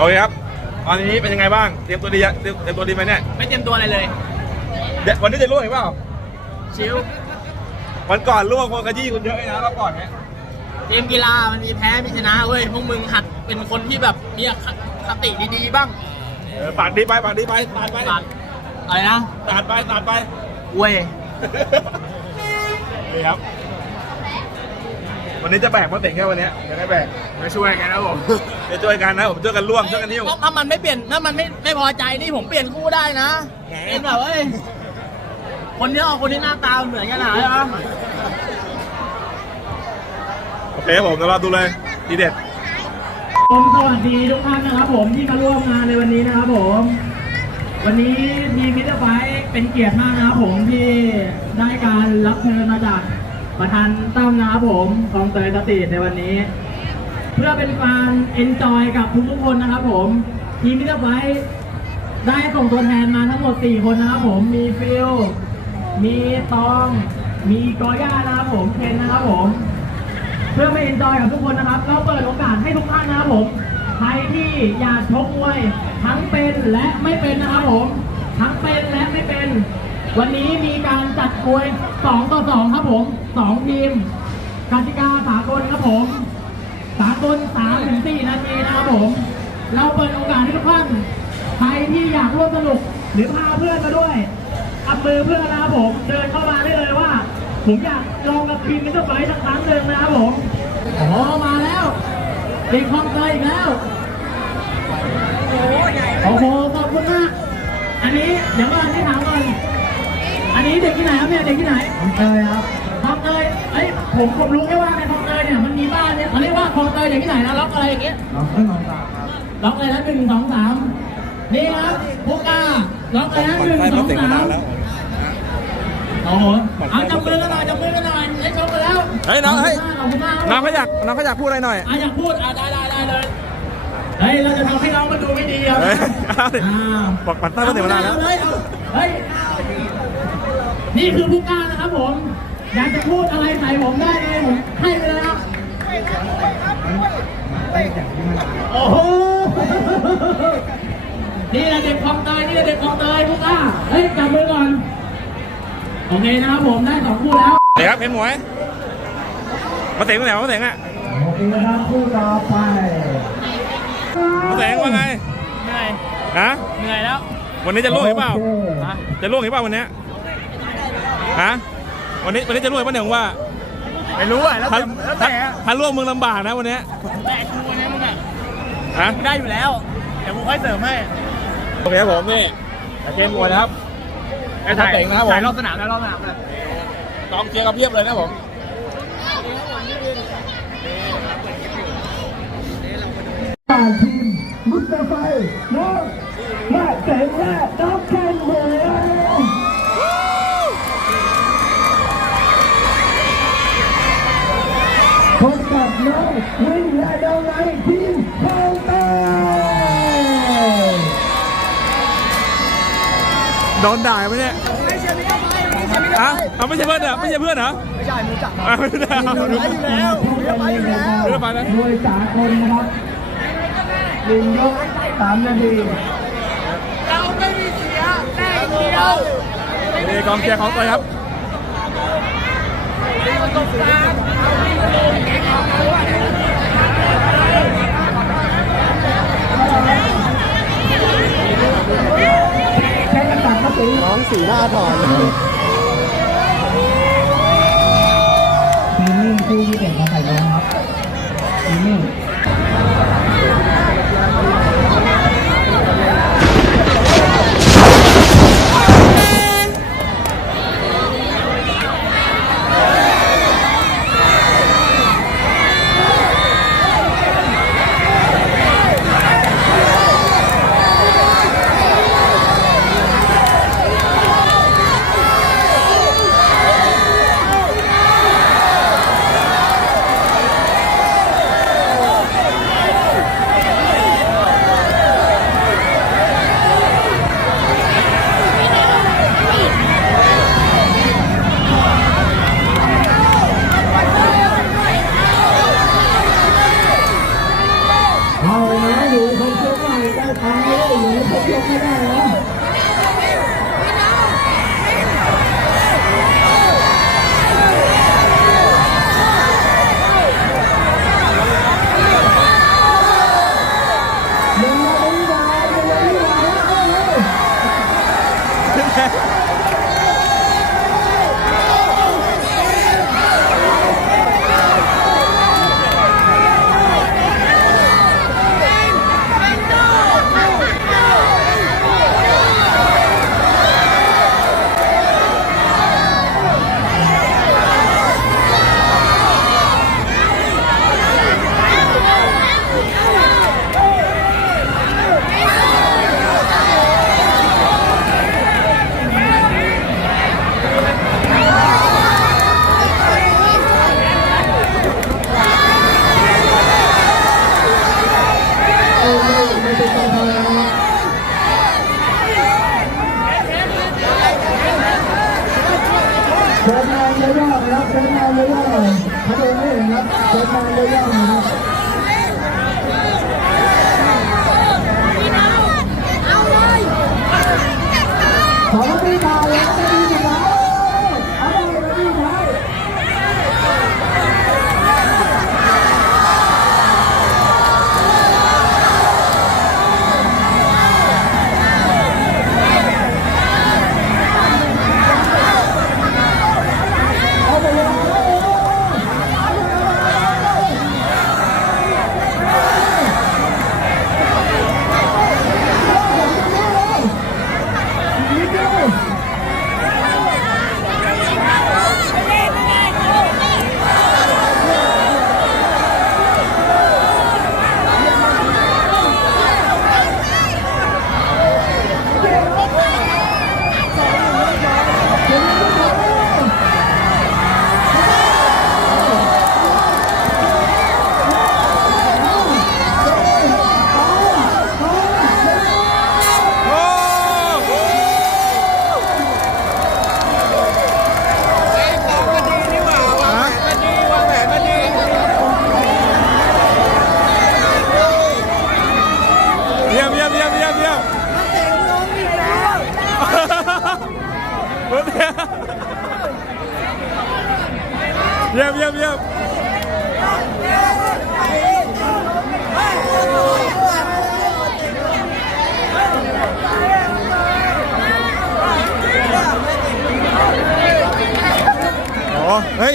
โอเคครับตอนนี้เป็นยังไงบ้างเตรียมตัวดีอะเตรียมเตรียมตัวดีไหมเนี่ยไม่เตรียมตัวอะไรเลย เดี๋ยววันนี้จะล่วงอีกเปล่าชิลวันก่อนล่วงคนกระยี่คุณเยอะเลยนะรอบก่อนเนี่ยเกมกีฬามันมีแพ้มีชนะเว้ยพวกมึงหัดเป็นคนที่แบบมีคติดีๆบ้างเออปากดีไปปากดีไปตัดไปตัดอะไรนะตัดไปตัดไปเว้ยนี่ครับ วันนี้จะแบกมาเต่งแค่วันเนี้ยจะได้แบก มาช่วยกันนะผมจะช่วยกันนะผมช่วยกันร่วมช่วยกันนิ้ว ถ้ามันไม่เปลี่ยนถ้ามันไม่ไม่พอใจนี่ผมเปลี่ยนคู่ได้นะแหม เป็นแบบเว้ยคนที่เอาคนที่หน้าตาเหมือนกันหนาใช่ไหมโอเคครับผมเดี๋ยวเราดูเลยทีเด็ด ผมสวัสดีทุกท่านนะครับผมที่มาร่วมงานในวันนี้นะครับผม วันนี้มีมิตรไฟท์เป็นเกียรติมากนะครับผมที่ได้การรับเชิญมาจากประธานตั้มนะครับผมของเตยสตรีทในวันนี้ เพื่อเป็นการเอนจอยกับทุกๆคนนะครับผม ทีมมิเตอร์ไฟท์ได้ส่งตัวแทนมาทั้งหมด 4 คนนะครับผม มีฟิล มีตอง มีกอย่านะครับผม เคนนะครับผม เพื่อมาเอนจอยกับทุกคนนะครับ เราเปิดโอกาสให้ทุกท่านนะครับผม ใครที่อยากชกมวยทั้งเป็นและไม่เป็นนะครับผม ทั้งเป็นและไม่เป็น วันนี้มีการจัดมวย 2 ต่อ 2 ครับผม 2 ทีมกติกาสากลครับผม สากล3ถึง4นาทีนะครับผม เราเปิดโอกาสให้ทุกท่านใครที่อยากร่วมสนุก หรือพาเพื่อนมาด้วยอับมือเพื่อนนะครับผมเดินเข้ามาได้เลยว่า ผมอยากลองกับทีมมิสเตอร์ไฟท์สักครั้งหนึ่งนะครับผมโอ้โหมาแล้วเด็กคลองเตยอีกแล้วโอ้โหขอบคุณมากอันนี้เดี๋ยวก่อนให้ถามก่อนอันนี้เด็กที่ไหนครับเนี่ยเด็กที่ไหนคลองเตยครับคลองเตยเอ้ยผมผมรู้แค่ว่าในคลองเตย ยกว่าคลองที่ไหนนะล็อกอะไรอย่างเงี้ยเราขึ้นมาตามครับล็อกอะไรนะหนึ่งสองสามนี่ครับพวกกาล็อกอะไรนะหนึ่งสองสามโอ้โหเอาจับมือกันหน่อยจับมือกันหน่อยได้ชมกันแล้วเฮ้ยน้องเฮ้ยน้องเขาอยากน้องเขาอยากพูดอะไรหน่อยอะอยากพูดอะได้ได้ได้เลยเฮ้ยเราจะทำให้น้องมันดูไม่ดีเอาเฮ้ยบอกปันตั้งมาถึงเวลาแล้วเลยเฮ้ยนี่คือผู้กล้านะครับผม อยากจะพูดอะไรใส่ผมได้เลยผมให้ไปเลยครับ โอ้โหนี่แหละเด็กคลองเตยนี่แหละเด็กคลองเตยพวกอะเฮ้ยจับมือก่อน โอเคนะครับผมได้สองคู่แล้วเดี๋ยวครับเพนหมวยมาเต่งมาไหนมาเต่งอะโอเคนะครับคู่ต่อไปมาเต่งว่าไงเหนื่อยฮะเหนื่อยแล้ว วันนี้จะล่วงหรือเปล่าโอเคฮะจะล่วงหรือเปล่าวันเนี้ยฮะวันนี้วันนี้จะล่วงหรือเปล่าเนี่ยผมว่า ไม่รู้อะแล้วถ้าแต่แล้วถ้าแต่อะถ้าล่วงมึงลำบากนะวันเนี้ยแต่กูเนี่ยมึงอะฮะมึงได้อยู่แล้ว เดี๋ยวกูค่อยเสริมให้โอเคครับผมนี่เกมมวยนะครับ ไอ้ถ่ายเต่งนะครับผม ถ่ายรอบสนามแล้วรอบสนามเลยกองเชียร์กับเพียบเลยนะผมต่างทีมมุสเตอร์ไฟน้องแม่เจ๋งแม่น้องแค พบกับน้องวินและน้องไอทีมคลองเตยโดนด่าไหมเนี่ยฮะเอาไม่ใช่เพื่อนเหรอไม่ใช่เพื่อนเหรอไม่ใช่มึงจับอะไม่ได้เอาอยู่แล้วไปอยู่แล้วเรือไปนะโดยสากลนะครับหนึ่งยกสามนาทีเราไม่มีเสียแน่เดียวนี่กองเชียร์ของตัวครับ น้องสีหน้าถอนทีนี่คู่ที่เด็กมาใส่ลงครับทีนี่น เยอะๆหน่อยเขาเดินไม่เห็นครับเดินงานเยอะๆหน่อยครับ โอ้เยี่ยมเยี่ยมเยี่ยมเยี่ยมเยี่ยมมาเตะลงอีกแล้วเยี่ยมเยี่ยมเยี่ยมโอ้เฮ้ย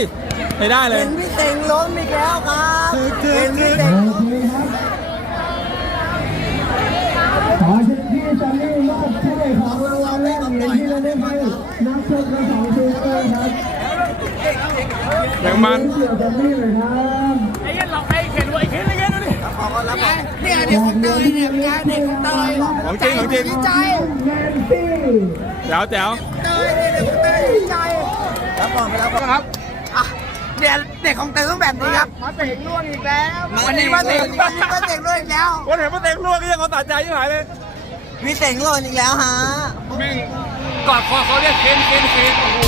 ใช้ได้เลยพี่เต็งล้มอีกแล้วครับเห็นพี่เต็งโอเคครับขอเชิญพี่จันนี่มอบถ้วยของรางวัลแรกเหรียญที่ระลึกให้นักชกทั้งสองทีมด้วยครับอย่างมันเกี่ยวกับนี่เลยครับไอ้เงี้ยเราไอ้เข็นไอ้เข็นไอ้เงี้ยดูดิเนี่ยเด็กของเตยเนี่ยเป็นไงเด็กของเตยของจริงของจริงดีใจแมนซี่แจ๋วแจ๋วเตยเนี่ยเด็กของเตยดีใจรับก่อนไปรับก่อนครับอะ เด็กเด็กของเตยต้องแบบนี้ครับมาเตะล่วงอีกแล้ววันนี้มาเตะวันนี้มาเตะด้วยอีกแล้ววันเห็นมาเต็งลวกก็ยังเขาตัดใจยิ่งหายเลยพี่เต็งหล่นอีกแล้วฮะแม่งกอดคอเขาเรียกเคนเคนเคนโอ้โห